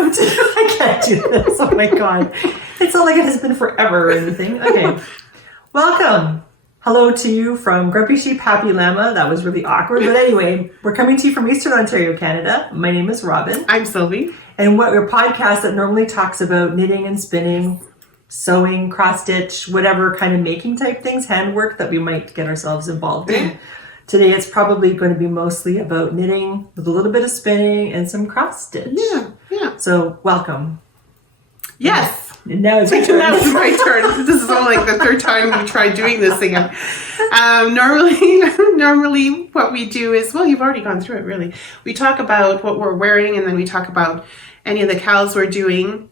welcome to, I can't do this, oh my God. It's not like it has been forever or anything. Okay, welcome. Hello to you from Grumpy Sheep, Happy Llama. That was really awkward, but anyway, we're coming to you from Eastern Ontario, Canada. My name is Robin. I'm Sylvie. And we're a podcast that normally talks about knitting and spinning, sewing, cross-stitch, whatever kind of making type things, handwork that we might get ourselves involved in. Today it's probably going to be mostly about knitting with a little bit of spinning and some cross-stitch. Yeah. So welcome. Yes. And now it's your turn. Now it's my turn. This is only like the third time you tried doing this again. Normally what we do is, well, you've already gone through it really. We talk about what we're wearing, and then we talk about any of the KALs we're doing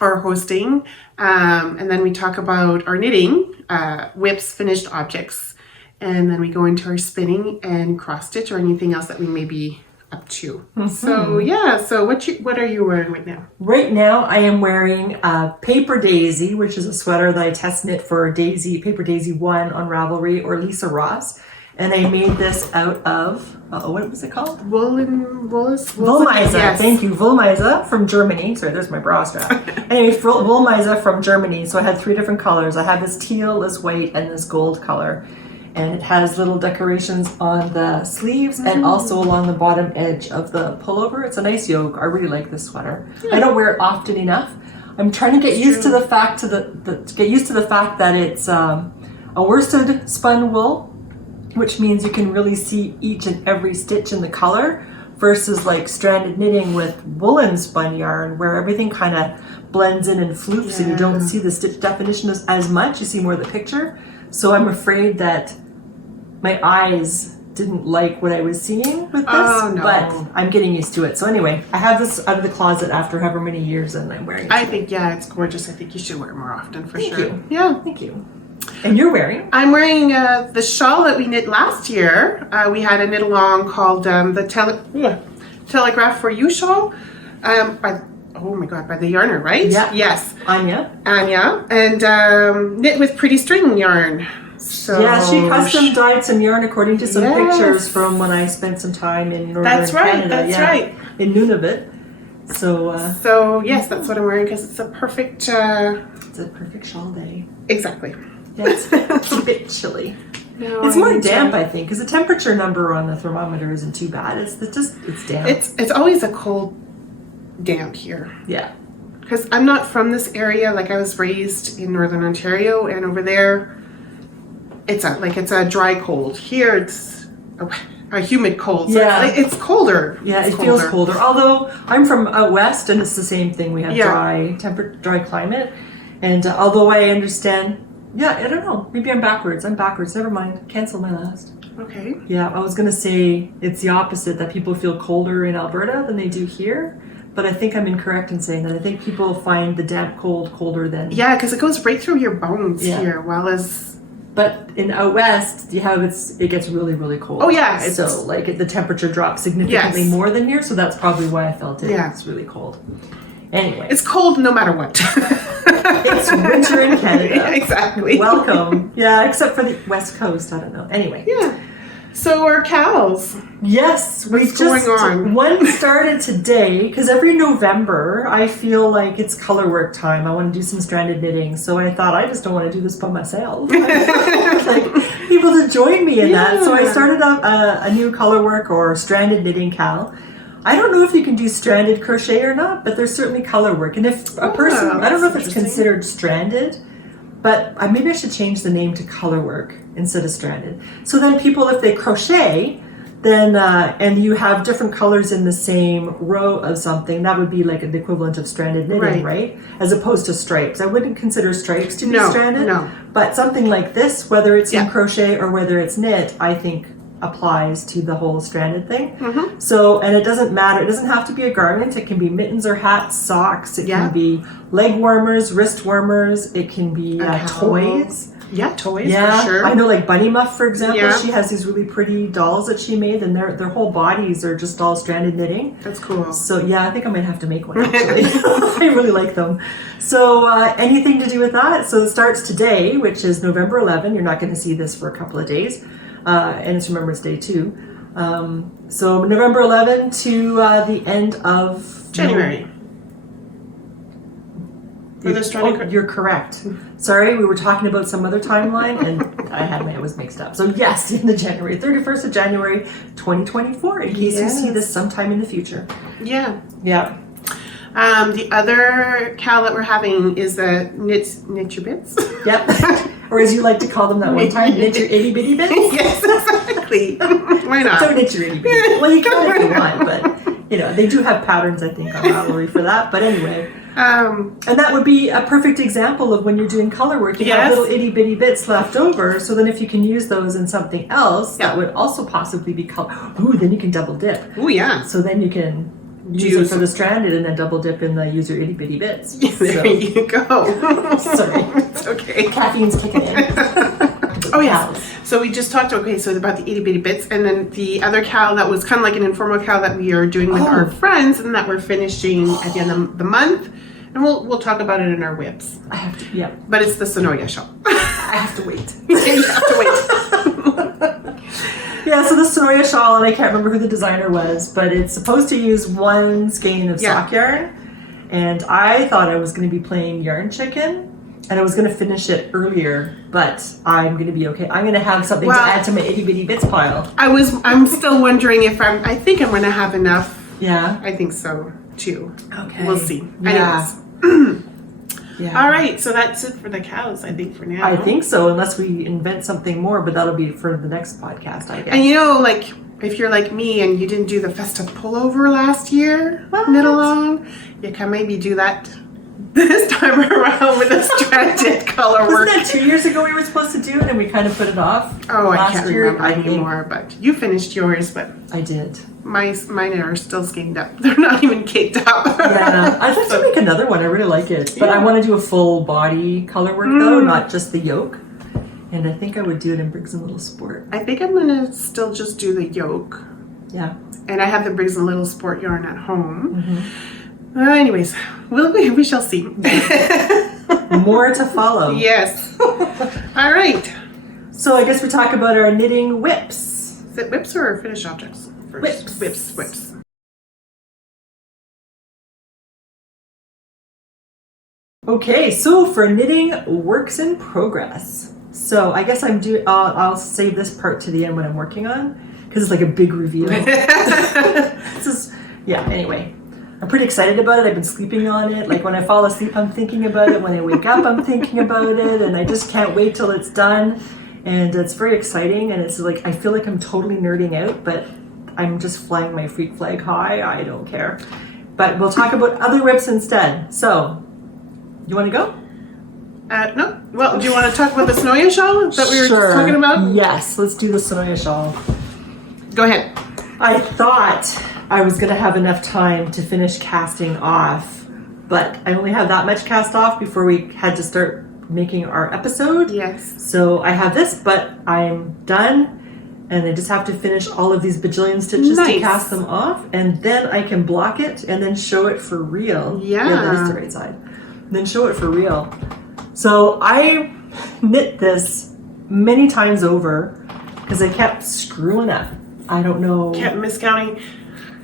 or hosting. And then we talk about our knitting, whips, finished objects. And then we go into our spinning and cross stitch or anything else that we may be up to. Mm-hmm. So yeah, so what are you wearing right now? Right now I am wearing a Paper Daisy, which is a sweater that I test knit for Paper Daisy 1 on Ravelry or Lisa Ross. And I made this out of, what was it called? Woolmiza. Yes. Thank you. Woolmiza from Germany. Sorry, there's my bra strap. Anyway, Woolmiza from Germany. So I had 3 different colors. I have this teal, this white, and this gold color. And it has little decorations on the sleeves and also along the bottom edge of the pullover. It's a nice yoke. I really like this sweater. I don't wear it often enough. I'm trying to get used to the fact that it's a worsted spun wool, which means you can really see each and every stitch in the color, versus like stranded knitting with woolen spun yarn where everything kind of blends in and floofs and you don't see the stitch definition as much. You see more of the picture. So I'm afraid that my eyes didn't like what I was seeing with this, but I'm getting used to it. So anyway, I have this out of the closet after however many years and I'm wearing it. I think, it's gorgeous. I think you should wear it more often for sure. Thank you. Yeah. Thank you. And you're wearing? I'm wearing the shawl that we knit last year. We had a knit along called the Telegraph for You shawl. By the yarner, right? Yeah. Yes. Anya. And knit with pretty string yarn. So yeah, she custom dyed some yarn according to some pictures from when I spent some time in northern Canada. That's right. In Nunavut. So yes, that's what I'm wearing because it's a perfect. It's a perfect shawl day. Exactly. Yeah, it's a bit chilly. No, it's more damp, I think, because the temperature number on the thermometer isn't too bad. It's damp. It's always a cold damp here. Yeah. Because I'm not from this area. Like I was raised in northern Ontario, and over there, it's a dry cold. Here, it's a humid cold. So it's colder. Yeah, it feels colder. Although I'm from out west, and it's the same thing. We have dry climate, and although I understand. Yeah, I don't know. Maybe I'm backwards. Never mind. Cancel my last. Okay. Yeah, I was going to say it's the opposite, that people feel colder in Alberta than they do here. But I think I'm incorrect in saying that. I think people find the damp cold colder than... Yeah, because it goes right through your bones here, But in out west, it gets really, really cold. Oh, yeah. So, the temperature drops significantly more than here, so that's probably why I felt it. Yeah. It's really cold. Anyway. It's cold no matter what. It's winter in Canada. Exactly. Welcome. Yeah, except for the West Coast. I don't know. Anyway. Yeah. So our KALs. Yes. What's going on? One started today because every November I feel like it's color work time. I want to do some stranded knitting. So I thought I just don't want to do this by myself. Like people to join me in that. So I started a new color work or stranded knitting KAL. I don't know if you can do stranded crochet or not, but there's certainly color work. And if a person, I don't know if it's considered stranded, but maybe I should change the name to color work instead of stranded. So then people, if they crochet, then and you have different colors in the same row of something, that would be like the equivalent of stranded knitting, right? As opposed to stripes. I wouldn't consider stripes to be stranded, but something like this, whether it's in crochet or whether it's knit, I think applies to the whole stranded thing. Mm-hmm. So, and it doesn't matter. It doesn't have to be a garment. It can be mittens or hats, socks. It can be leg warmers, wrist warmers. It can be toys. Yeah, toys for sure. I know, like Bunny Muff, for example. She has these really pretty dolls that she made, and their whole bodies are just all stranded knitting. That's cool. So I think I might have to make one actually. I really like them. So anything to do with that. So it starts today, which is November 11. You're not going to see this for a couple of days. And it's Remembrance Day too. So November 11 to the end of January. For the stranded you're correct. Sorry, we were talking about some other timeline, and I was mixed up. So yes, in the January 31st of January, 2024. In case you see this sometime in the future. Yeah. Yeah. The other KAL that we're having is the knit your bits. Yep. Or as you like to call them that one time, knit your itty bitty bits. Yes, exactly. Why not? Don't knit your itty bitty. Well, you can if you want, but you know they do have patterns I think on Ravelry for that. But anyway. And that would be a perfect example of when you're doing color work. You have little itty bitty bits left over, so then if you can use those in something else, that would also possibly be color. Ooh, then you can double dip. Ooh, yeah. So then you can use it for the stranded and then double dip in the use your itty bitty bits. There you go. Sorry. It's okay. Caffeine's kicking in. Oh, yes. So we just talked, so about the itty bitty bits, and then the other KAL that was kind of like an informal KAL that we are doing with our friends and that we're finishing at the end of the month. And we'll talk about it in our whips. I have to, yeah. But it's the Sonoya shawl. I have to wait. You have to wait. Yeah, so the Sonoya shawl, and I can't remember who the designer was, but it's supposed to use one skein of sock yarn. And I thought I was going to be playing yarn chicken. And I was going to finish it earlier, but I'm going to be okay. I'm going to have something to add to my itty bitty bits pile. I'm still wondering if I think I'm going to have enough. Yeah. I think so too. Okay. We'll see. Yeah. Yeah. All right. So that's it for the KALs, I think, for now. I think so, unless we invent something more, but that'll be for the next podcast, I guess. And you know, like, if you're like me and you didn't do the festive pullover last year, knit along, you can maybe do that this time around with a stranded color work. Wasn't that 2 years ago we were supposed to do it and we kind of put it off? Oh, I can't remember anymore, but you finished yours, but I did. Mine are still skinned up. They're not even caked up. Yeah, I'd like to make another one. I really like it. But I want to do a full body color work though, not just the yoke. And I think I would do it in Briggs & Little Sport. I think I'm going to still just do the yoke. Yeah. And I have the Briggs & Little Sport yarn at home. Anyways, we shall see. More to follow. Yes. All right. So I guess we talk about our knitting whips. Is it whips or finished objects? First? Whips. Okay, so for knitting works in progress. So I guess I'll save this part to the end when I'm working on, because it's like a big reveal. Anyway. I'm pretty excited about it. I've been sleeping on it. Like when I fall asleep, I'm thinking about it. When I wake up, I'm thinking about it. And I just can't wait till it's done. And it's very exciting. And it's like, I feel like I'm totally nerding out, but I'm just flying my freak flag high. I don't care. But we'll talk about other whips instead. So, you want to go? No. Well, do you want to talk about the Sonoya shawl that we were just talking about? Yes, let's do the Sonoya shawl. Go ahead. I thought I was going to have enough time to finish casting off, but I only have that much cast off before we had to start making our episode. Yes. So I have this, but I'm done, and I just have to finish all of these bajillion stitches to cast them off, and then I can block it and then show it for real. Yeah. That is the right side. And then show it for real. So I knit this many times over because I kept screwing up. I don't know. Kept miscounting.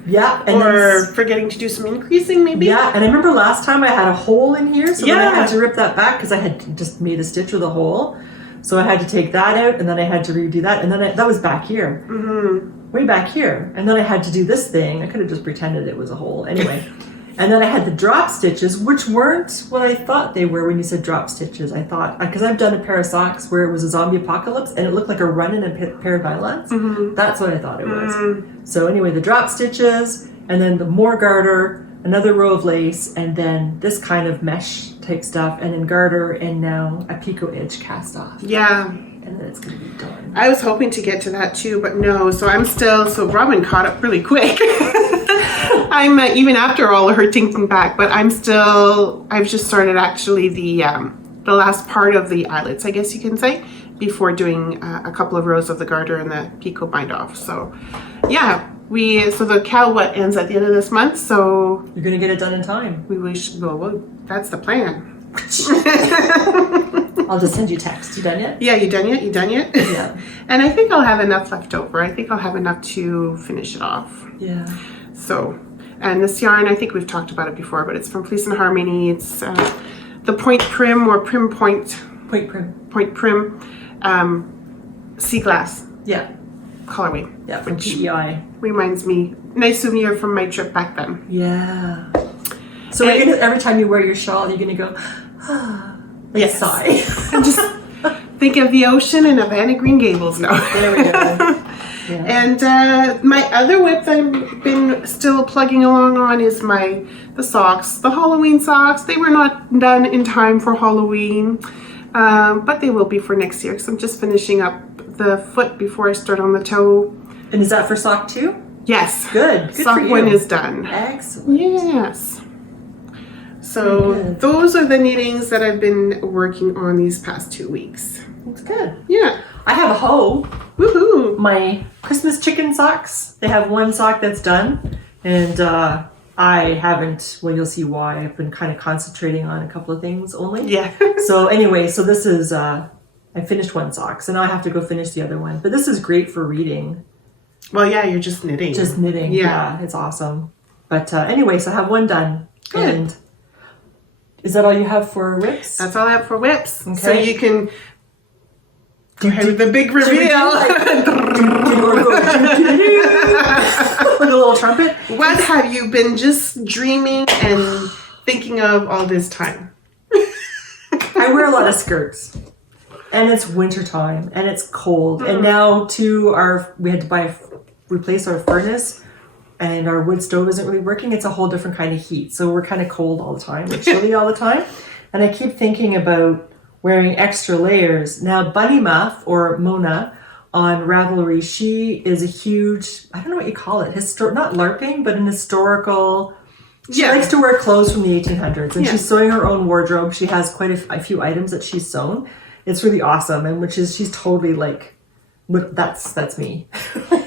Yeah. Or forgetting to do some increasing, maybe? Yeah, and I remember last time I had a hole in here, so then I had to rip that back because I had just made a stitch with a hole. So I had to take that out, and then I had to redo that, and then that was back here. Way back here. And then I had to do this thing. I could have just pretended it was a hole. Anyway. And then I had the drop stitches, which weren't what I thought they were when you said drop stitches. I thought, because I've done a pair of socks where it was a zombie apocalypse and it looked like a run in a pair of nylons. That's what I thought it was. So anyway, the drop stitches, and then the more garter, another row of lace, and then this kind of mesh type stuff, and then garter, and now a picot edge cast off. Yeah. And then it's going to be done. I was hoping to get to that too, but no. So Robin caught up really quick. I'm even after all of her thinking back, but I've just started actually the last part of the eyelets, I guess you can say, before doing a couple of rows of the garter and the picot bind off. So yeah, so the KAL ends at the end of this month, so you're going to get it done in time. Well, that's the plan. I'll just send you text. You done yet? Yeah, you done yet? Yeah. And I think I'll have enough left over. I think I'll have enough to finish it off. Yeah. So, and this yarn, I think we've talked about it before, but it's from Fleece and Harmony. It's the point prim or prim point prim sea glass Yeah. colorway. Yeah, from Which PEI. reminds me, nice souvenir from my trip back then. Yeah. So you're gonna, every time you wear your shawl, you're gonna go, like Yes. sigh. And just think of the ocean and of Anna Green Gables now. There we go. Yeah. And my other whip that I've been still plugging along on is the socks, the Halloween socks. They were not done in time for Halloween, but they will be for next year because I'm just finishing up the foot before I start on the toe. And is that for sock too? Yes. Good. Good sock for you. one is done. Excellent. Yes. So those are the knittings that I've been working on these past 2 weeks. That's good. Yeah. I have a hoe. Woohoo. My Christmas chicken socks. They have one sock that's done, and I haven't. Well, you'll see why. I've been kind of concentrating on a couple of things only. Yeah. So anyway, so this is I finished one sock, so now I have to go finish the other one. But this is great for reading. Well, yeah, you're just knitting. Just knitting. Yeah. It's awesome. But anyway, so I have one done. Good. And is that all you have for whips? That's all I have for whips. Okay. So you can go ahead with the big reveal. Like a little trumpet. What have you been just dreaming and thinking of all this time? I wear a lot of skirts, and it's winter time, and it's cold. And now we had to replace our furnace, and our wood stove isn't really working. It's a whole different kind of heat, so we're kind of cold all the time, we're chilly all the time. And I keep thinking about wearing extra layers. Now, Bunny Muff, or Mona, on Ravelry, she is a huge, I don't know what you call it, not LARPing, but an historical. She likes to wear clothes from the 1800s, and she's sewing her own wardrobe. She has quite a few items that she's sewn. It's really awesome, and she's totally like, that's me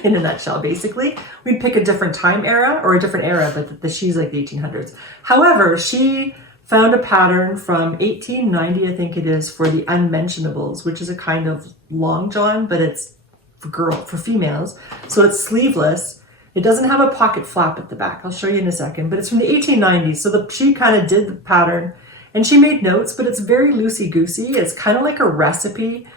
in a nutshell. Basically, we'd pick a different time era or a different era, but she's like the 1800s. However, she found a pattern from 1890, I think it is, for the Unmentionables, which is a kind of long john, but it's for females. So it's sleeveless. It doesn't have a pocket flap at the back. I'll show you in a second, but it's from the 1890s. So she kind of did the pattern, and she made notes, but it's very loosey-goosey. It's kind of like a recipe,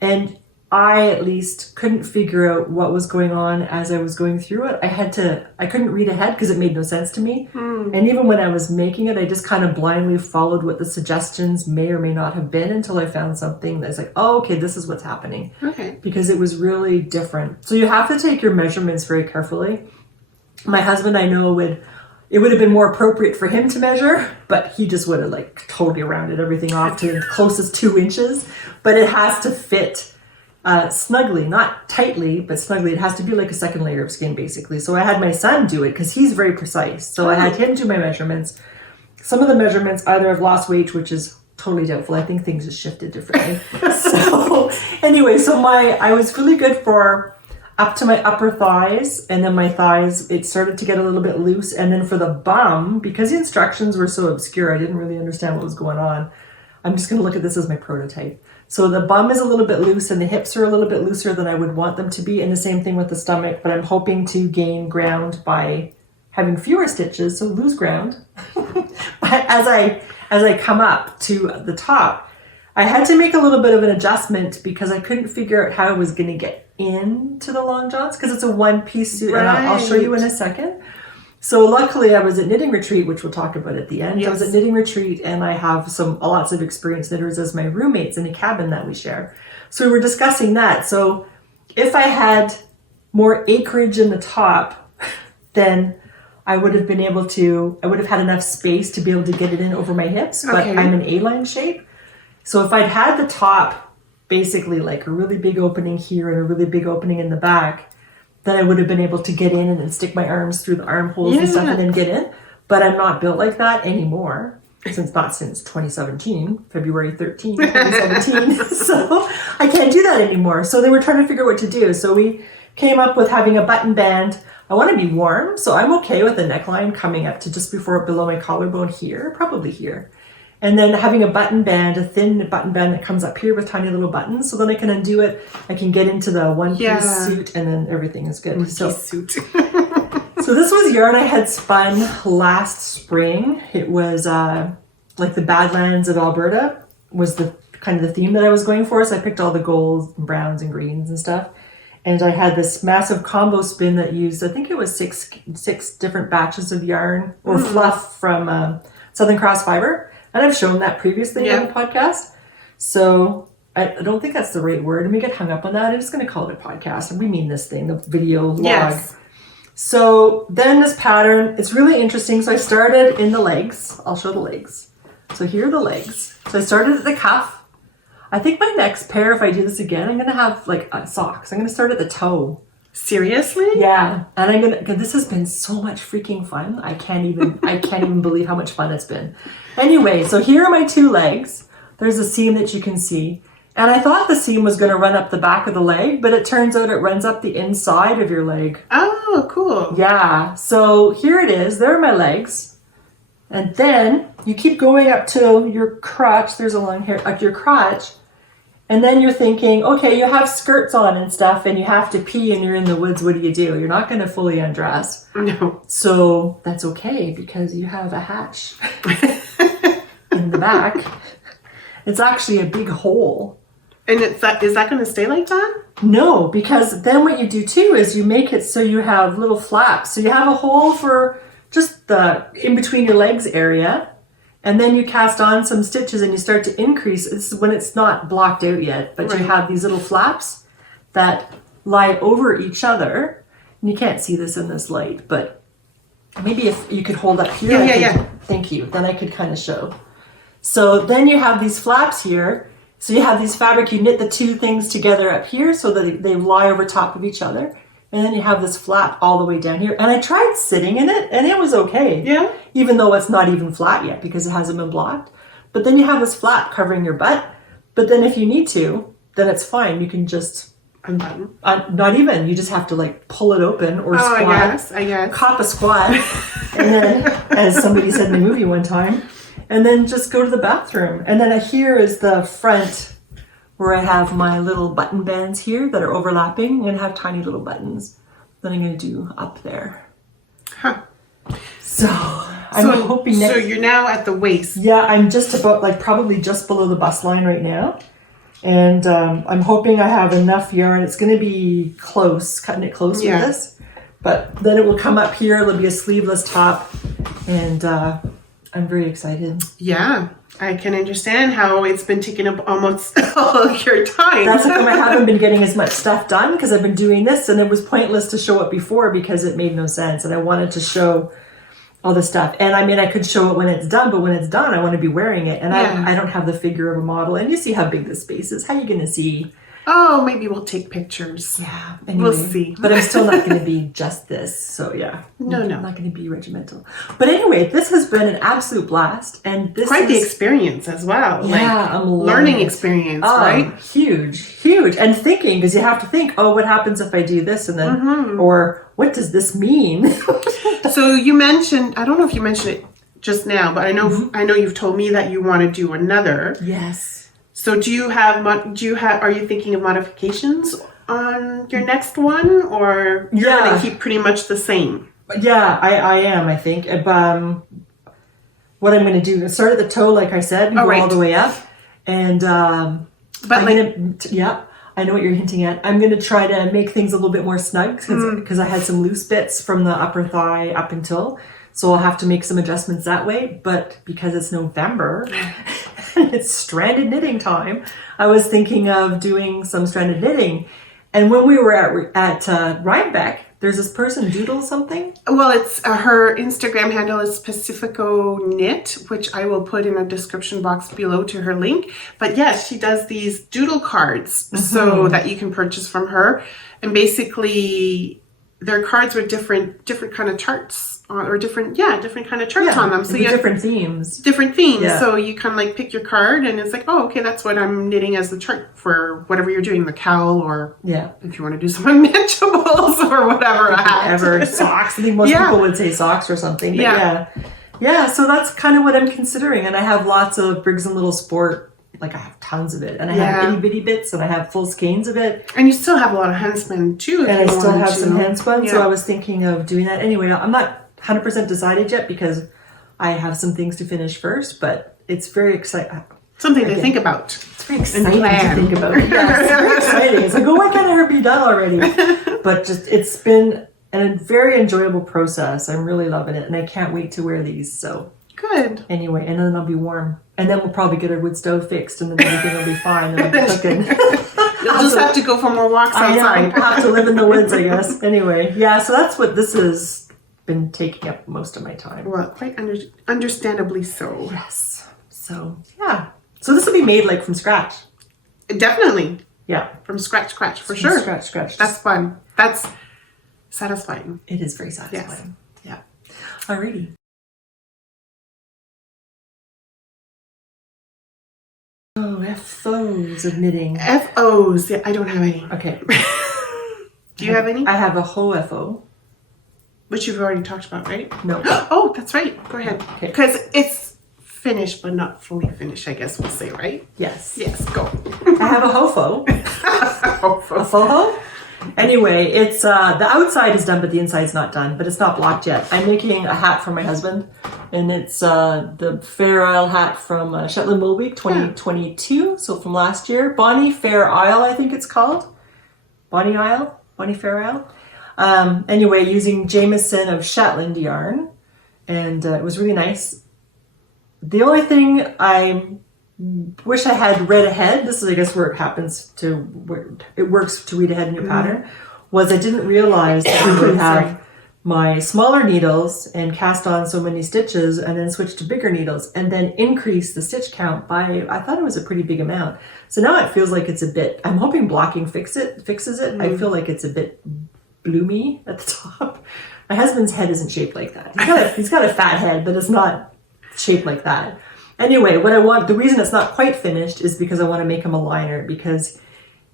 and I at least couldn't figure out what was going on as I was going through it. I couldn't read ahead because it made no sense to me. And even when I was making it, I just kind of blindly followed what the suggestions may or may not have been until I found something that's like, oh, okay, this is what's happening. Okay. Because it was really different. So you have to take your measurements very carefully. My husband, I know, it would have been more appropriate for him to measure, but he just would have like totally rounded everything off to the closest 2 inches. But it has to fit snugly, not tightly, but snugly. It has to be like a second layer of skin, basically. So I had my son do it because he's very precise. So I had him do my measurements. Some of the measurements either have lost weight, which is totally doubtful. I think things have shifted differently. So anyway, I was really good for up to my upper thighs, and then my thighs, it started to get a little bit loose. And then for the bum, because the instructions were so obscure, I didn't really understand what was going on. I'm just going to look at this as my prototype. So the bum is a little bit loose, and the hips are a little bit looser than I would want them to be, and the same thing with the stomach, but I'm hoping to gain ground by having fewer stitches, so lose ground. But as I come up to the top, I had to make a little bit of an adjustment because I couldn't figure out how I was going to get into the long johns because it's a one-piece suit, and I'll show you in a second. So luckily I was at Knitting Retreat, which we'll talk about at the end. Yes. I was at Knitting Retreat, and I have lots of experienced knitters as my roommates in a cabin that we share. So we were discussing that. So if I had more acreage in the top, then I would have had enough space to be able to get it in over my hips, but I'm an A-line shape. So if I'd had the top basically like a really big opening here and a really big opening in the back, then I would have been able to get in and then stick my arms through the armholes and stuff and then get in. But I'm not built like that anymore, since 2017, February 13, 2017. So I can't do that anymore. So they were trying to figure out what to do. So we came up with having a button band. I want to be warm, so I'm okay with the neckline coming up to just below my collarbone here, probably here. And then having a button band, a thin button band that comes up here with tiny little buttons. So then I can undo it. I can get into the one-piece suit, and then everything is good. Suit. So this was yarn I had spun last spring. It was like the Badlands of Alberta was the kind of the theme that I was going for. So I picked all the golds and browns and greens and stuff. And I had this massive combo spin that used, I think it was six different batches of yarn or fluff from Southern Cross Fibre. And I've shown that previously on the podcast. So I don't think that's the right word. And we get hung up on that. I'm just going to call it a podcast. And we mean this thing, the video log. Yes. So then this pattern, it's really interesting. So I started in the legs. I'll show the legs. So here are the legs. So I started at the cuff. I think my next pair, if I do this again, I'm going to have like socks. I'm going to start at the toe. Seriously? Yeah. And I'm going to, this has been so much freaking fun. I can't even believe how much fun it's been. Anyway, so here are my two legs. There's a seam that you can see. And I thought the seam was going to run up the back of the leg, but it turns out it runs up the inside of your leg. Oh, cool. Yeah. So here it is. There are my legs. And then you keep going up to your crotch. There's a long hair up your crotch. And then you're thinking, okay, you have skirts on and stuff and you have to pee and you're in the woods. What do? You're not going to fully undress. No. So that's okay because you have a hatch in the back. It's actually a big hole. And is that going to stay like that? No, because then what you do too is you make it so you have little flaps. So you have a hole for just the in between your legs area. And then you cast on some stitches and you start to increase. This is when it's not blocked out yet, but you have these little flaps that lie over each other. And you can't see this in this light, but maybe if you could hold up here. Yeah. Thank you. Then I could kind of show. So then you have these flaps here. So you have these fabric, you knit the two things together up here so that they lie over top of each other. And then you have this flap all the way down here. And I tried sitting in it and it was okay. Yeah. Even though it's not even flat yet because it hasn't been blocked. But then you have this flap covering your butt. But then if you need to, then it's fine. You can just unbutton. Not even. You just have to like pull it open or squat. I guess. Cop a squat. And then, as somebody said in the movie one time, and then just go to the bathroom. And then here is the front where I have my little button bands here that are overlapping and have tiny little buttons that I'm going to do up there. Huh. So I'm hoping So you're now at the waist. Yeah, I'm just about like probably just below the bust line right now. And I'm hoping I have enough yarn. It's going to be close, cutting it close with this. But then it will come up here. It'll be a sleeveless top. And I'm very excited. Yeah. I can understand how it's been taking up almost all of your time. That's how come I haven't been getting as much stuff done because I've been doing this and it was pointless to show it before because it made no sense and I wanted to show all this stuff. And I mean, I could show it when it's done, but when it's done, I want to be wearing it. And I don't have the figure of a model. And you see how big this space is. How are you going to see? Oh, maybe we'll take pictures. Yeah. Anyway, we'll see. But I'm still not going to be just this. So yeah. No. I'm not going to be regimental. But anyway, this has been an absolute blast. And this quite the experience as well. Yeah, I'm learning experience, right? Huge. And thinking, because you have to think, oh, what happens if I do this? And then, or what does this mean? So you mentioned, I don't know if you mentioned it just now, but I know you've told me that you want to do another. Yes. So are you thinking of modifications on your next one, or you're going to keep pretty much the same? Yeah, I am, I think. What I'm going to do is start at the toe, like I said, and go all the way up. And I know what you're hinting at. I'm going to try to make things a little bit more snug because I had some loose bits from the upper thigh up until. So I'll have to make some adjustments that way. But because it's November and it's stranded knitting time, I was thinking of doing some stranded knitting. And when we were at Rhinebeck, there's this person, Doodle something. Well, it's her Instagram handle is Pacifico Knit, which I will put in a description box below to her link. But yes, she does these doodle cards so that you can purchase from her. And basically, their cards with different kind of charts. Or different kind of charts on them. So you different themes. Different themes. Yeah. So you kind of like pick your card and it's like, oh, okay, that's what I'm knitting as the chart for whatever you're doing, the KAL or if you want to do some Unmentionables or whatever. Whatever, socks. I think most people would say socks or something. But yeah, so that's kind of what I'm considering. And I have lots of Briggs and Little Sport. Like I have tons of it, and I have itty bitty bits, and I have full skeins of it. And you still have a lot of handspun too. And I still have some handspun, so I was thinking of doing that. Anyway, I'm not 100% decided yet because I have some things to finish first, but it's very exciting. Something to think about. It's very exciting to think about. Yeah, it's very exciting. It's like, oh, why can't it be done already? But just it's been a very enjoyable process. I'm really loving it, and I can't wait to wear these. So good. Anyway, and then I'll be warm, and then we'll probably get our wood stove fixed, and then everything will be fine. And I'll be cooking. You'll just have to go for more walks outside. I'll have to live in the woods, I guess. Anyway, yeah. So that's what this has been taking up most of my time. Well, quite understandably so. Yes. So yeah. So this will be made like from scratch. Definitely. Yeah. From scratch, for sure. Scratch. That's fun. That's satisfying. It is very satisfying. Yes. Yeah. Alrighty. Oh, FOs of knitting. FOs. Yeah, I don't have any. Okay. Do you have any? I have a HOFO. Which you've already talked about, right? No. Oh, that's right. Go ahead. Okay. Because it's finished, but not fully finished, I guess we'll say, right? Yes. Yes, go. I have a HOFO. A FOHO? Anyway, it's the outside is done, but the inside's not done. But it's not blocked yet. I'm making a hat for my husband, and it's the Fair Isle hat from Shetland Wool Week 2022. So from last year, Bonnie Fair Isle, I think it's called. Bonnie Fair Isle. Anyway, using Jameson of Shetland yarn, and it was really nice. The only thing I wish I had read ahead, this is I guess where it works to read ahead in your pattern, was I didn't realize that I could have my smaller needles and cast on so many stitches and then switch to bigger needles and then increase the stitch count by, I thought it was a pretty big amount. So now it feels like it's a bit, I'm hoping blocking fixes it. I feel like it's a bit bloomy at the top. My husband's head isn't shaped like that. He's got a fat head, but it's not shaped like that. Anyway, the reason it's not quite finished is because I want to make him a liner, because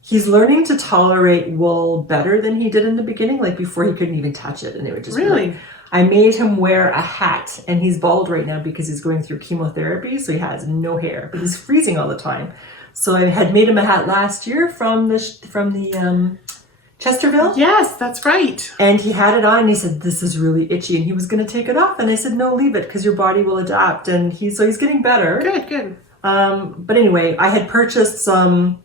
he's learning to tolerate wool better than he did in the beginning. Like before he couldn't even touch it and it would just really. I made him wear a hat, and he's bald right now because he's going through chemotherapy, so he has no hair, but he's freezing all the time. So I had made him a hat last year from the Chesterville. Yes, that's right. And he had it on and he said, this is really itchy, and he was going to take it off. And I said, no, leave it because your body will adapt. And he's getting better. Good. But anyway, I had purchased some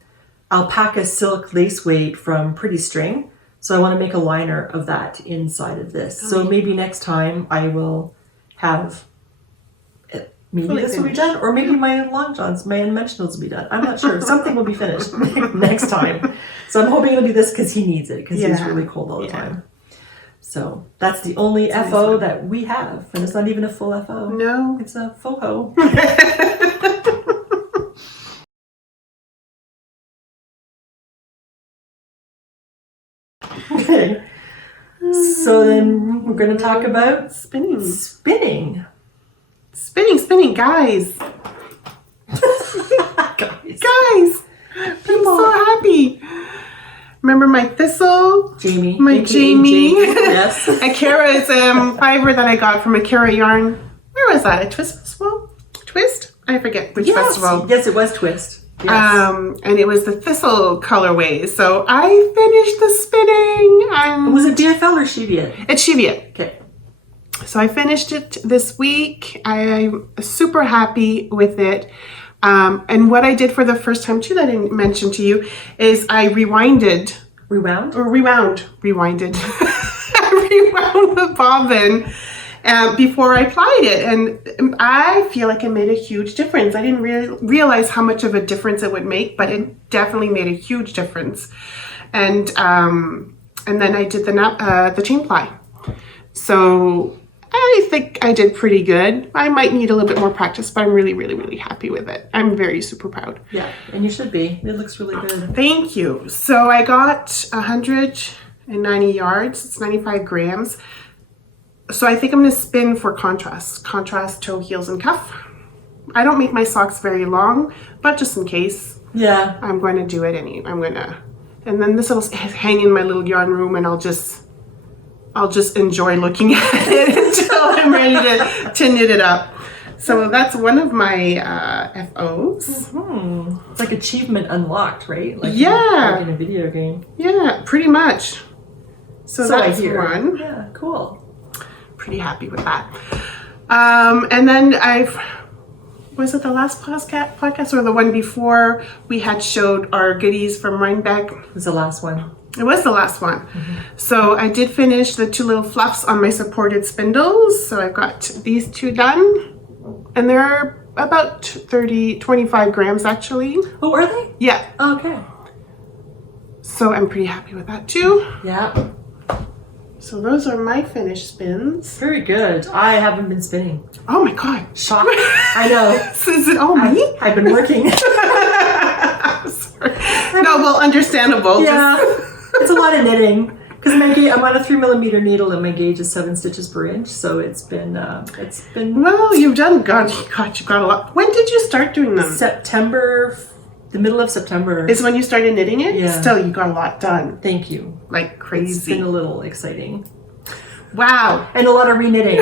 alpaca silk lace weight from Pretty String. So I want to make a liner of that inside of this. So maybe next time I will have maybe fully this finished. will be done, or maybe my long johns, my Unmentionables will be done. I'm not sure. Something will be finished next time. So I'm hoping it'll be this because he needs it, because he's really cold all the time. So that's the only FO that we have, and it's not even a full FO. No, it's a FOHO. Okay. So then we're going to talk about spinning. Spinning, guys. Guys, I'm so happy. Remember my thistle? Jamie. Jamie. Yes. Akara's fibre that I got from Akara yarn. Where was that? A Twist Festival? Twist? I forget which festival. Yes, it was Twist. Yes. And it was the thistle colorway. So I finished the spinning. And was it DFL or Cheviot? It's Cheviot. Okay. So I finished it this week. I'm super happy with it. And what I did for the first time too that I didn't mention to you is I rewinded. Rewound? Or rewinded. I rewound the bobbin before I applied it. And I feel like it made a huge difference. I didn't realize how much of a difference it would make, but it definitely made a huge difference. And then I did the chain ply. So I think I did pretty good. I might need a little bit more practice, but I'm really, really, really happy with it. I'm very super proud. Yeah, and you should be. It looks really good. Thank you. So I got 190 yards. It's 95 grams. So I think I'm going to spin for contrast. Contrast toe, heels, and cuff. I don't make my socks very long, but just in case. Yeah. I'm going to do it and then this will hang in my little yarn room, and I'll just enjoy looking at it until I'm ready to knit it up. So that's one of my FOs. Mm-hmm. It's like achievement unlocked, right? Like like in a video game. Yeah, pretty much. So that's one. Yeah, cool. Pretty happy with that. And then was it the last podcast or the one before we had showed our goodies from Rhinebeck? It was the last one. It was the last one. So I did finish the 2 little fluffs on my supported spindles. So I've got these 2 done, and they're about 25 grams actually. Oh, are they? Yeah. Okay. So I'm pretty happy with that too. Yeah. So those are my finished spins. Very good. I haven't been spinning. Oh my God. Shock. I know. Is it all me? I've been working. Sorry. No, well, understandable. Yeah. It's a lot of knitting. Because I'm on a 3mm needle and my gauge is 7 stitches per inch. So it's been. Well, you've done, God, you've got a lot. When did you start doing them? September, the middle of September. Is when you started knitting it? Yeah. Still, you got a lot done. Thank you. Like crazy. It's been a little exciting. Wow. And a lot of re-knitting.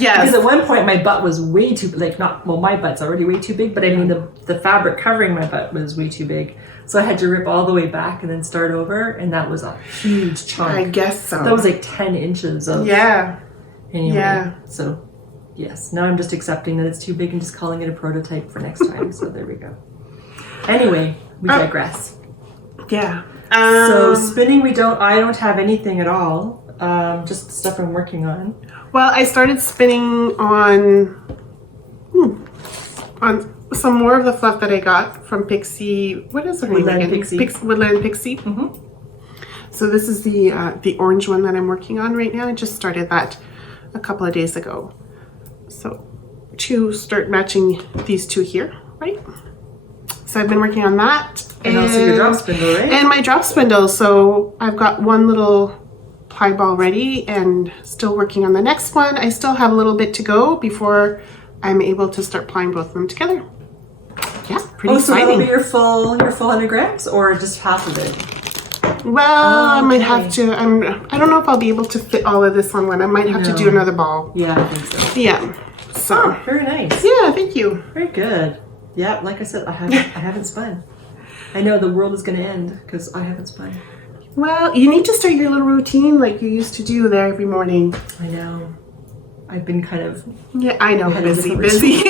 Yes. Because at one point my butt was way too, my butt's already way too big, but I mean the fabric covering my butt was way too big. So I had to rip all the way back and then start over, and that was a huge chunk. I guess so. That was like 10 inches of... Yeah. Anyway, Yeah. So, yes. Now I'm just accepting that it's too big and just calling it a prototype for next time. So there we go. Anyway, we digress. Yeah. So spinning, I don't have anything at all. Just stuff I'm working on. Well, I started spinning on some more of the fluff that I got from Pixie. What is her name Woodland again? Pixie. Woodland Pixie. Mm-hmm. So this is the orange one that I'm working on right now. I just started that a couple of days ago. So to start matching these 2 here, right? So I've been working on that. And also your drop spindle, right? And my drop spindle. So I've got one little ply ball ready and still working on the next one. I still have a little bit to go before I'm able to start plying both of them together. Yeah, pretty so exciting. that'll be your full 100 grams or just half of it? Well, I might have Okay. to. I don't know if I'll be able to fit all of this on one. I might have to do another ball. Yeah, I think so. Yeah. So. Oh, very nice. Yeah, thank you. Very good. Yeah, like I said, I haven't spun. I know the world is going to end because I haven't spun. Well, you need to start your little routine like you used to do there every morning. I know. I've been kind of... Yeah, I know. Had a different Busy.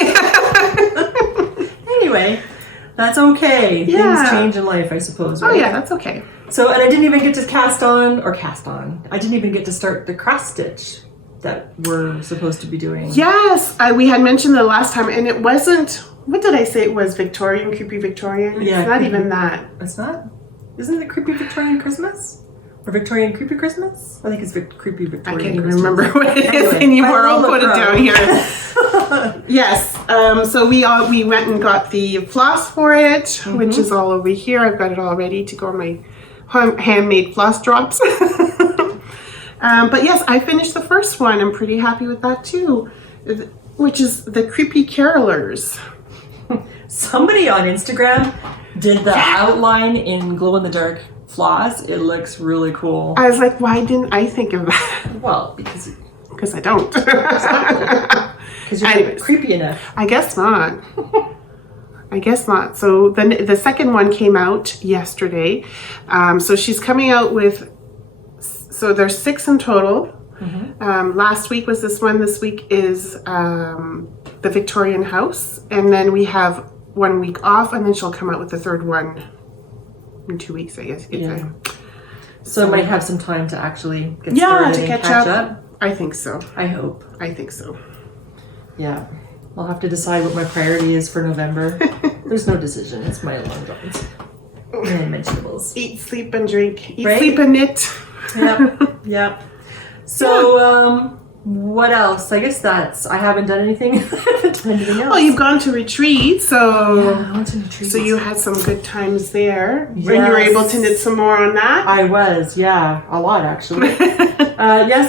Anyway, that's okay. Yeah. Things change in life, I suppose. Oh Right? yeah, that's okay. So, and I didn't even get to cast on. I didn't even get to start the cross stitch that we're supposed to be doing. Yes, we had mentioned the last time, and it wasn't. What did I say? It was Victorian, creepy Victorian. Yeah, It's not creepy. even that. It's not? Isn't it creepy Victorian Christmas? Or Victorian creepy Christmas? I think it's creepy I Victorian can't even Christmas. remember what it is Anyway, anymore. I'll Lola put it Pro. down here. Yes. So we went and got the floss for it, which is all over here. I've got it all ready to go on my handmade floss drops. But yes, I finished the first one. I'm pretty happy with that too, which is the Creepy Carolers. Somebody on Instagram did the outline in glow-in-the-dark floss. It looks really cool. I was like, why didn't I think of that? Well, because Because I don't. you're Anyways. creepy enough. I guess not. I guess not. So the second one came out yesterday. So she's coming out with, so there's 6 in total. Last week was this one. This week is the Victorian house. And then we have 1 week off, and then she'll come out with the third one in 2 weeks, I guess you could say. So I might have some time to actually get Yeah, started to and catch up. I think so. I hope. I think so. Yeah. I'll have to decide what my priority is for November. There's no decision. It's my long drawings. And Unmentionables. Eat, sleep, and drink. Eat, Right? sleep, and knit. Yep. Yep. So, what else? I guess I haven't done anything. I haven't done anything else. Well, you've gone to retreat, so Yeah, I went to retreat. so you had some good times there. And you Yes. were able to knit some more on that. I was, yeah, a lot actually.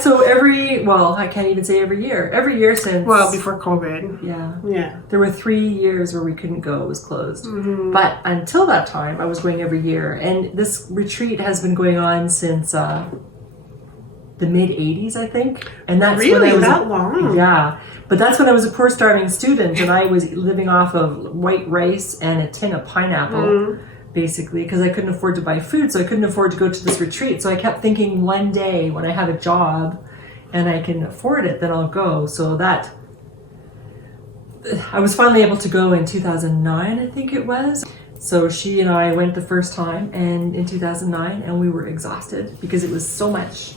So I can't even say every year. Every year since. Well, before COVID. Yeah. Yeah. There were 3 years where we couldn't go. It was closed. But until that time, I was going every year. And this retreat has been going on since the mid-'80s, I think. And that's when Really? I was That long? Yeah. But that's when I was a poor starving student and I was living off of white rice and a tin of pineapple, basically, because I couldn't afford to buy food. So I couldn't afford to go to this retreat. So I kept thinking one day when I have a job and I can afford it, then I'll go. So that I was finally able to go in 2009, I think it was. So she and I went the first time and in 2009, and we were exhausted because it was so much.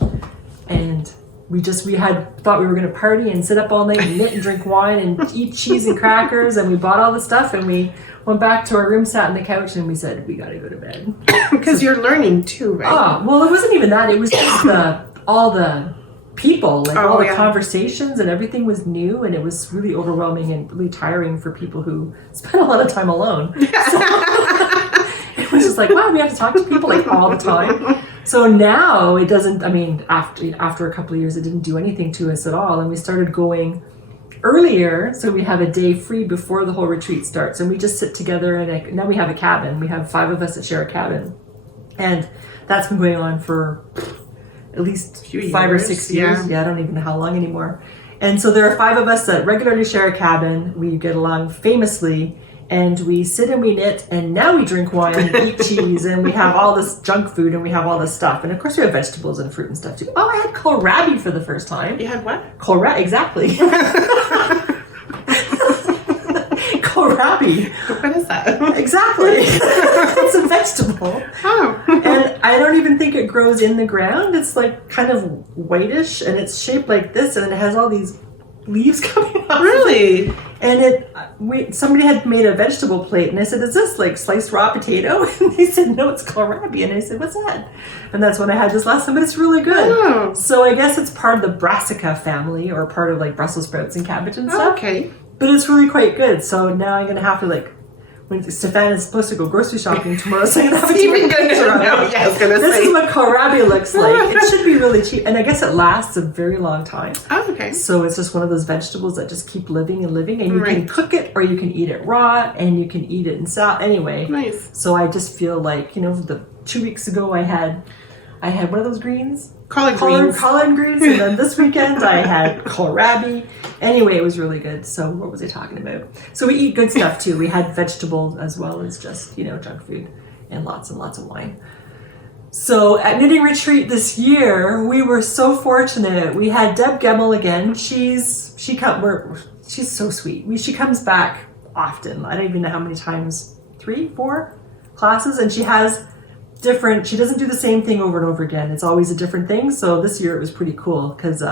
And we had thought we were going to party and sit up all night and knit and drink wine and eat cheese and crackers, and we bought all the stuff and we went back to our room, sat on the couch, and we said, we got to go to bed. Because you're learning too, right? Oh, well, it wasn't even that. It was just all the people, like all the conversations, and everything was new, and it was really overwhelming and really tiring for people who spend a lot of time alone. So, it was just like, wow, we have to talk to people like all the time. So now it doesn't, I mean, after a couple of years, it didn't do anything to us at all. And we started going earlier, so we have a day free before the whole retreat starts. And we just sit together, and now we have a cabin. We have 5 of us that share a cabin. And that's been going on for at least 5 or 6 years. Yeah, I don't even know how long anymore. And so there are 5 of us that regularly share a cabin. We get along famously. And we sit and we knit, and now we drink wine and eat cheese, and we have all this junk food, and we have all this stuff. And of course we have vegetables and fruit and stuff too. Oh, I had kohlrabi for the first time. You had what? Kohlrabi, exactly. Kohlrabi. What is that? Exactly. It's a vegetable. Oh. And I don't even think it grows in the ground. It's like kind of whitish, and it's shaped like this, and it has all these leaves coming off. Really? And somebody had made a vegetable plate, and I said, is this like sliced raw potato? And they said, no, it's kohlrabi. And I said, what's that? And that's when I had this last time, but it's really good. Oh. So I guess it's part of the brassica family, or part of like Brussels sprouts and cabbage and stuff. Okay. But it's really quite good. So now I'm going to have to when Stefan is supposed to go grocery shopping tomorrow, so I'm going to have to take a picture of it. Yeah, I was going to say. This is what kohlrabi looks like. It should be really cheap. And I guess it lasts a very long time. Oh, okay. So it's just one of those vegetables that just keep living and living. And you can cook it, or you can eat it raw, and you can eat it in salad. Anyway. Nice. So I just feel like, 2 weeks ago I had one of those greens. Collard greens. And then this weekend I had kohlrabi. Anyway, it was really good. So what was I talking about? So we eat good stuff too. We had vegetables as well as just, junk food, and lots of wine. So at Knitting Retreat this year, we were so fortunate. We had Deb Gemmel again. She's so sweet. She comes back often. I don't even know how many times, 3, 4 classes. And she doesn't do the same thing over and over again. It's always a different thing. So this year it was pretty cool because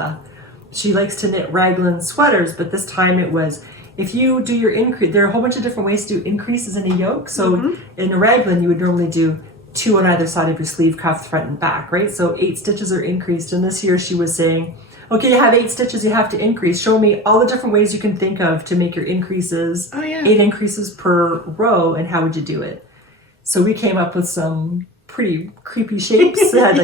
she likes to knit raglan sweaters, but this time it was, if you do your increase, there are a whole bunch of different ways to do increases in a yoke. So in a raglan, you would normally do 2 on either side of your sleeve cuff, front and back, right? So 8 stitches are increased. And this year she was saying, okay, you have 8 stitches, you have to increase. Show me all the different ways you can think of to make your increases, 8 increases per row, and how would you do it? So we came up with some pretty creepy shapes. It had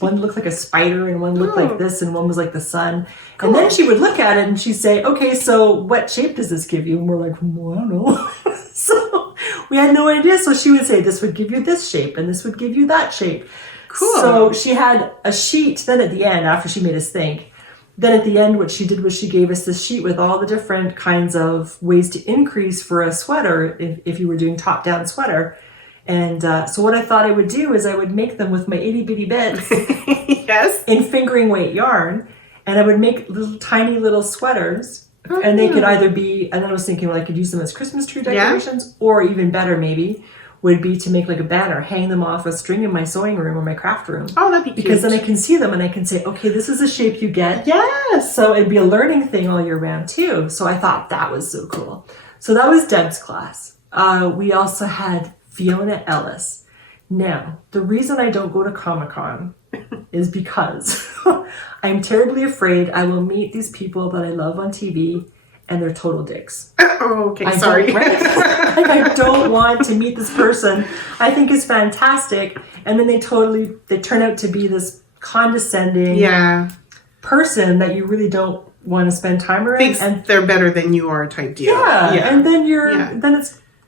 one looked like a spider, and one looked like this, and one was like the sun. Cool. And then she would look at it and she'd say, okay, so what shape does this give you? And we're like, well, I don't know. So we had no idea. So she would say, this would give you this shape, and this would give you that shape. Cool. So she had a sheet. Then at the end, after she made us think, then at the end, what she did was she gave us this sheet with all the different kinds of ways to increase for a sweater if you were doing top-down sweater. And so what I thought I would do is I would make them with my itty bitty bits in fingering weight yarn, and I would make tiny little sweaters, and they could either be, and then I was thinking, well, I could use them as Christmas tree decorations, or even better maybe would be to make like a banner, hang them off a string in my sewing room or my craft room. Oh, that'd be cute. Because then I can see them and I can say, okay, this is the shape you get. Yes. So it'd be a learning thing all year round too. So I thought that was so cool. So that was Deb's class. We also had Fiona Ellis. Now, the reason I don't go to Comic-Con is because I'm terribly afraid I will meet these people that I love on TV and they're total dicks. Oh, okay, sorry. I don't want to meet this person I think is fantastic, and then they turn out to be this condescending person that you really don't want to spend time around. And they're better than you are type deal. Yeah. And then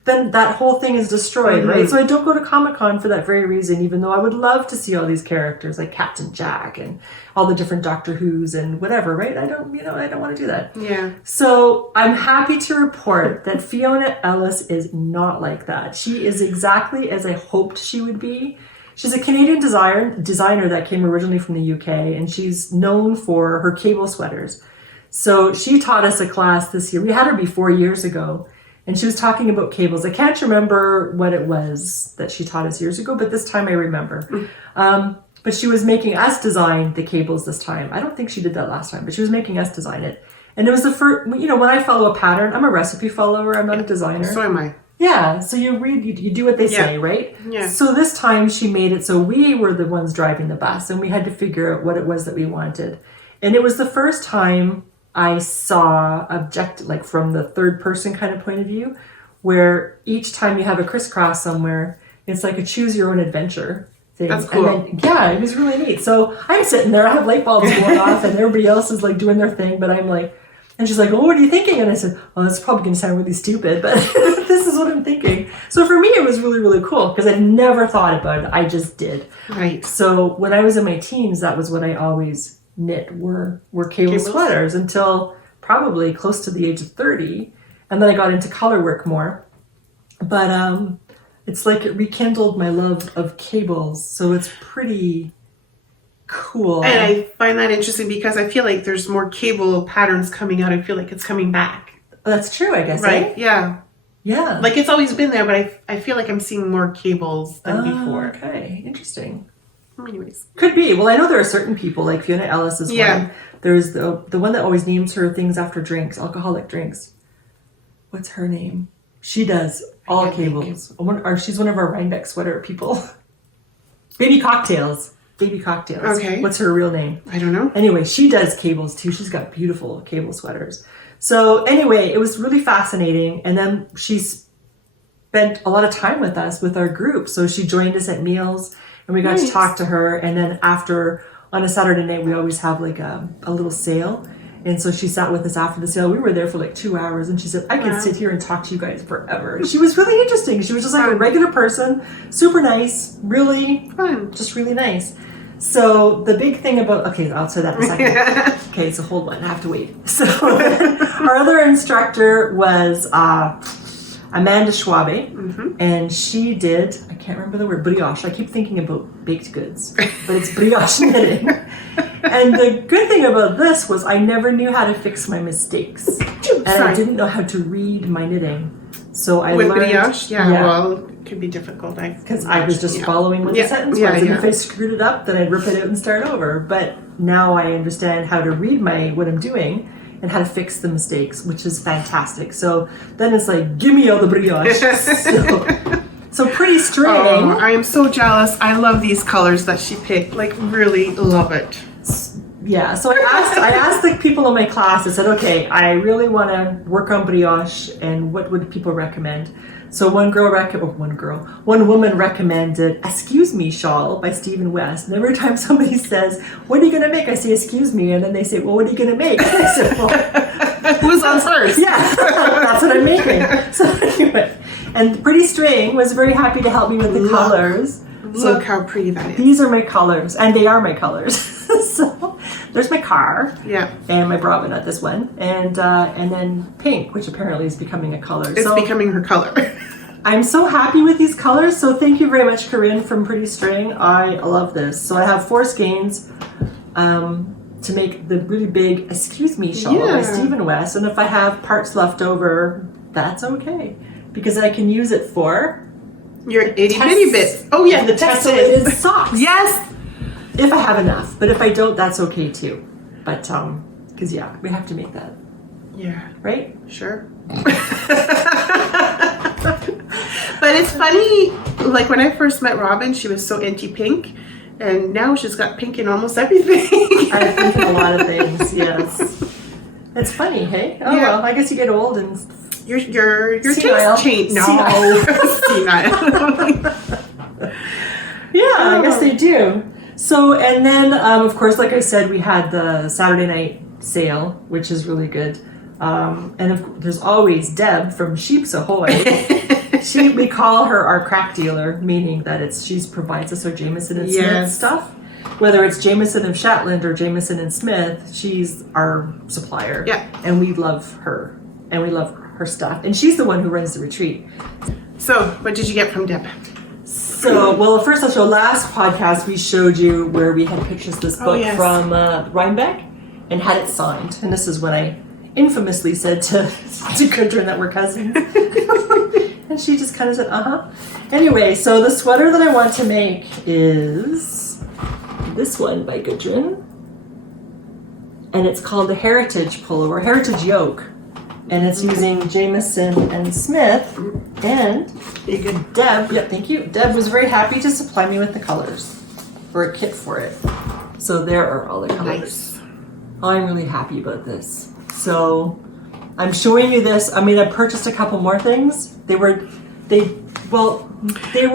then that whole thing is destroyed, right? So I don't go to Comic-Con for that very reason, even though I would love to see all these characters like Captain Jack and all the different Doctor Who's and whatever, right? I don't want to do that. Yeah. So I'm happy to report that Fiona Ellis is not like that. She is exactly as I hoped she would be. She's a Canadian designer that came originally from the UK, and she's known for her cable sweaters. So she taught us a class this year. We had her before years ago, and she was talking about cables. I can't remember what it was that she taught us years ago, but this time I remember. But she was making us design the cables this time. I don't think she did that last time, but she was making us design it. And it was the first, when I follow a pattern, I'm a recipe follower, I'm not a designer. So am I. Yeah, so you read, you do what they say, right? Yeah. So this time she made it so we were the ones driving the bus, and we had to figure out what it was that we wanted. And it was the first time I saw from the third person kind of point of view, where each time you have a crisscross somewhere, it's like a choose your own adventure thing. That's cool. And then, it was really neat. So I'm sitting there, I have light bulbs going off, and everybody else is like doing their thing, but I'm like, and she's like, oh, what are you thinking? And I said, oh, it's probably going to sound really stupid, but this is what I'm thinking. So for me, it was really, really cool because I'd never thought about it. I just did. Right. So when I was in my teens, that was what I always knit were cable sweaters until probably close to the age of 30. And then I got into color work more. But it's like it rekindled my love of cables. So it's pretty cool. And I find that interesting because I feel like there's more cable patterns coming out. I feel like it's coming back. That's true, I guess. Right? Eh? Yeah. Yeah. Like it's always been there, but I feel like I'm seeing more cables than before. Okay, interesting. Anyways. Could be. Well, I know there are certain people, like Fiona Ellis is one. There's the one that always names her things after drinks, alcoholic drinks. What's her name? She does all cables. She's one of our Rhinebeck sweater people. Baby Cocktails. Okay. What's her real name? I don't know. Anyway, she does cables too. She's got beautiful cable sweaters. So anyway, it was really fascinating. And then she spent a lot of time with us, with our group. So she joined us at meals and we got to talk to her. And then after, on a Saturday night, we always have like a little sale. And so she sat with us after the sale. We were there for like 2 hours and she said, I could sit here and talk to you guys forever. She was really interesting. She was just like a regular person, super nice, really fun, just really nice. So the big thing about, okay, I'll say that in a second. Okay, so hold on, I have to wait. So our other instructor was Amanda Schwabe, and she did, I can't remember the word, brioche. I keep thinking about baked goods, but it's brioche knitting. And the good thing about this was I never knew how to fix my mistakes. And I didn't know how to read my knitting. So I learned... With brioche? Yeah, well, it could be difficult. Because I was just following what the sentence was. And if I screwed it up, then I'd rip it out and start over. But now I understand how to read what I'm doing and how to fix the mistakes, which is fantastic. So then it's like, give me all the brioche. So pretty string. Oh, I am so jealous. I love these colors that she picked. Like, really love it. Yeah, so I asked the people in my class, I said, okay, I really want to work on brioche, and what would people recommend? So one woman recommended Excuse Me Shawl by Stephen West. And every time somebody says, what are you going to make? I say, excuse me. And then they say, well, what are you going to make? And I said, well, who's on first? Yeah, that's what I'm making. So anyway, and Pretty String was very happy to help me with the colors. Look how pretty that is. These are my colors, and they are my colors. So there's my car, and my Bravo nut, this one, and then pink, which apparently is becoming a color. It's becoming her color. I'm so happy with these colors. So thank you very much, Corinne from Pretty String. I love this. So I have 4 skeins to make the really big Excuse Me Shawl by Stephen West, and if I have parts left over, that's okay because I can use it for. Your itty bitty bits. Oh yeah, the tessellated socks. Yes. If I have enough, but if I don't, that's okay too. But because we have to make that. Yeah. Right? Sure. But it's funny. Like when I first met Robin, she was so anti-pink, and now she's got pink in almost everything. I think in a lot of things. Yes. It's funny, hey? Oh well, I guess you get old and. Your taste change. No. Senile. I guess they do. So, and then, of course, like I said, we had the Saturday night sale, which is really good. And there's always Deb from Sheeps Ahoy. We call her our crack dealer, meaning that she provides us our Jameson and Smith stuff. Whether it's Jameson of Shetland or Jameson and Smith, she's our supplier. Yeah. And we love her. And we love her stuff. And she's the one who runs the retreat. So, what did you get from Deb? So, well, first I'll show, last podcast we showed you where we had purchased this book from Rhinebeck. and had it signed. And this is when I infamously said to Gudrun that we're cousins. And she just kind of said, uh-huh. Anyway, so the sweater that I want to make is this one by Gudrun. And it's called the Heritage Pullover, Heritage Yoke. And it's using Jameson and Smith. And Deb, yeah, thank you. Deb was very happy to supply me with the colors for a kit for it. So there are all the colors. Nice. I'm really happy about this. So I'm showing you this. I mean, I purchased a couple more things. They were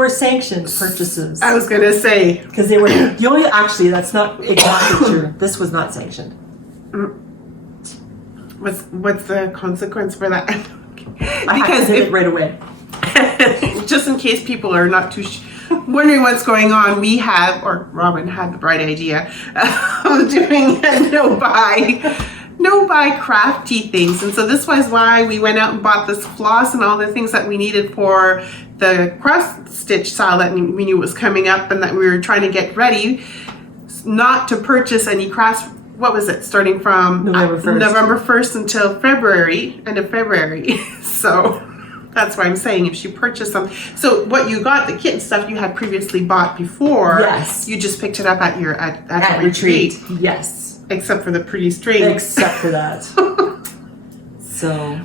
sanctioned purchases. I was gonna say because they were the only. Actually, that's not exactly true. This was not sanctioned. What's the consequence for that? Because it right away. Just in case people are not too wondering what's going on, we have, or Robin had the bright idea of doing a no buy crafty things. And so this was why we went out and bought this floss and all the things that we needed for the cross stitch style that we knew was coming up, and that we were trying to get ready not to purchase any crafts. What was it? Starting from November 1st until February, end of February. So that's why I'm saying if she purchased some. So what you got, the kit and stuff you had previously bought before. Yes. You just picked it up at your at retreat. Yes. Except for the pretty string. Except for that. So.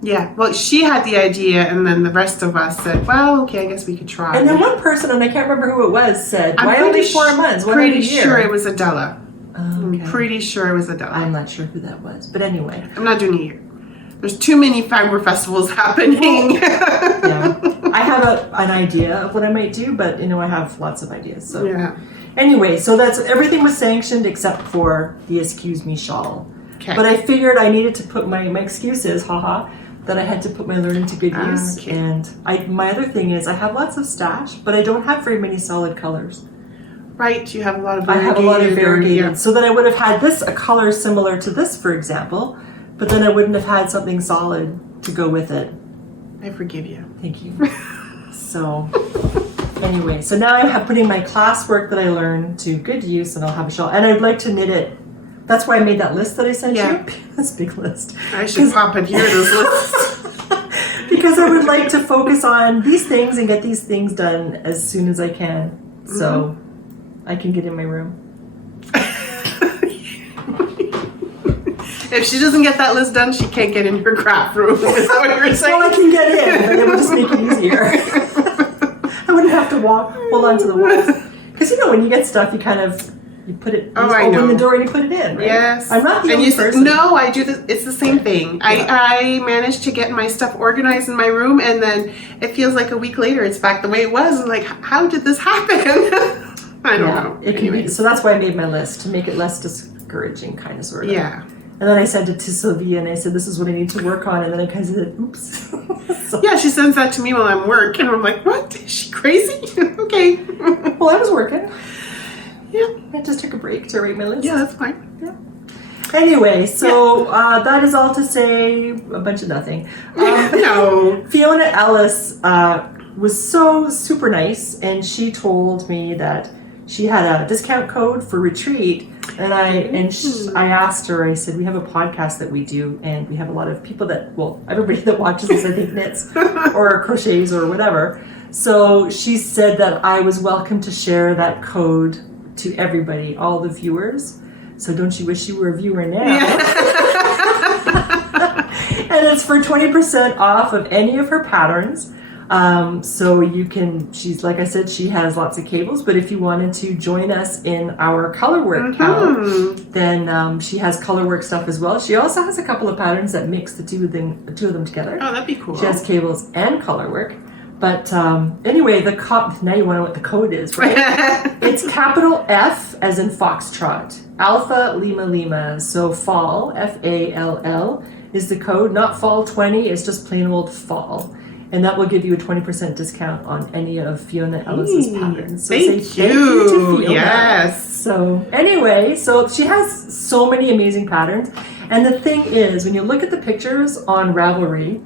Yeah. Well, she had the idea, and then the rest of us said, "Well, okay, I guess we could try." And then one person, and I can't remember who it was, said, "Why only 4 months? Why pretty not a year?" sure it was Adela. Okay. I'm pretty sure it was Adela. I'm not sure who that was, but anyway. I'm not doing a year. There's too many fibre festivals happening. Yeah. I have an idea of what I might do, but I have lots of ideas. So yeah. Anyway, so that's everything was sanctioned except for the excuse me shawl. Okay. But I figured I needed to put my excuse is, that I had to put my learning to good use. Okay. And my other thing is I have lots of stash, but I don't have very many solid colors. Right, you have a lot of I variegated. have a lot of variegated. Yeah. So then I would have had a color similar to this, for example, but then I wouldn't have had something solid to go with it. I forgive you. Thank you. So anyway, so now I'm putting my classwork that I learned to good use, and I'll have a shawl. And I'd like to knit it. That's why I made that list that I sent you. This big list. I should pop it here, this list. Because I would like to focus on these things and get these things done as soon as I can. So I can get in my room. If she doesn't get that list done, she can't get in her craft room. Is that what you're saying? Well, I can get in, but it would just make it easier. I wouldn't have to hold on to the walls. Because when you get stuff, you kind of put it. You open the door and you put it in. Right? Yes. I'm not the only person. No, I do this. It's the same thing. Yeah. I managed to get my stuff organized in my room, and then it feels like a week later it's back the way it was. I'm like, how did this happen? I don't know. It can be. So that's why I made my list, to make it less discouraging, kind of, sort of. Yeah. And then I sent it to Sylvie, and I said, "This is what I need to work on." And then I kind of said, "Oops." So, yeah, she sends that to me while I'm work, and I'm like, "What? Is she crazy?" Okay. Well, I was working. Yeah. I just took a break to write my list. Yeah, that's fine. Yeah. Anyway, so that is all to say a bunch of nothing. No. Fiona Ellis was so super nice, and she told me that she had a discount code for retreat, and I asked her, I said, we have a podcast that we do, and we have a lot of people everybody that watches us, I think, knits or crochets or whatever. So she said that I was welcome to share that code to everybody, all the viewers. So don't you wish you were a viewer now? Yeah. And it's for 20% off of any of her patterns. So you can, like I said, she has lots of cables, but if you wanted to join us in our colorwork KAL, then she has colorwork stuff as well. She also has a couple of patterns that mix the two of them together. Oh, that'd be cool. She has cables and colorwork. But anyway, now you want to know what the code is, right? It's capital F as in Foxtrot, Alpha Lima Lima. So fall, FALL, is the code, not fall 20, it's just plain old fall. And that will give you a 20% discount on any of Fiona Ellis's patterns. So thank you to Fiona. Yes. So anyway, so she has so many amazing patterns. And the thing is, when you look at the pictures on Ravelry,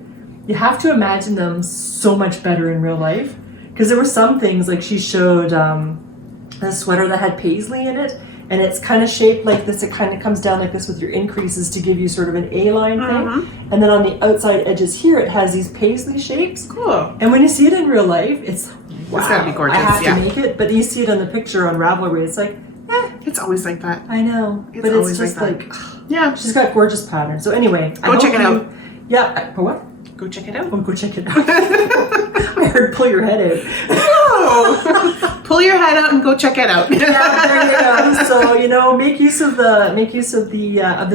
you have to imagine them so much better in real life. Because there were some things, like she showed a sweater that had paisley in it, And it's kind of shaped like this. It kind of comes down like this with your increases to give you sort of an A-line thing. And then on the outside edges here, it has these paisley shapes. Cool. And when you see it in real life, it's wow. It's gotta be gorgeous. I have yeah. to make it, but you see it on the picture on Ravelry. It's like, It's always like that. I know, but always it's just like like, Yeah. she's got gorgeous patterns. So anyway, Go check it out. Yeah, what? Go check it out. Oh, go check it out. I heard pull your head out. Oh. Pull your head out and go check it out. Yeah, there you go. So make use of the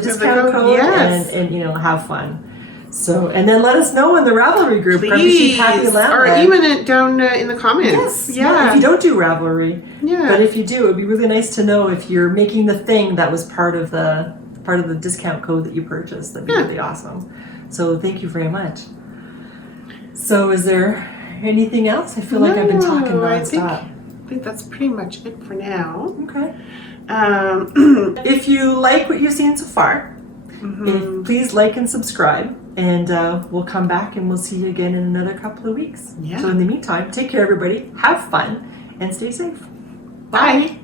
discount code yes. and have fun. So and then let us know in the Ravelry group. Please, Happy Llama. or even it down in the comments. Yes, yeah. If you don't do Ravelry, Yeah. but if you do, it'd be really nice to know if you're making the thing that was part of the discount code that you purchased. That'd be really awesome. So thank you very much. So is there anything else? I feel like I've been talking nonstop. I think that's pretty much it for now. Okay. If you like what you've seen so far, please like and subscribe. And we'll come back and we'll see you again in another couple of weeks. Yeah. So in the meantime, take care, everybody. Have fun and stay safe. Bye.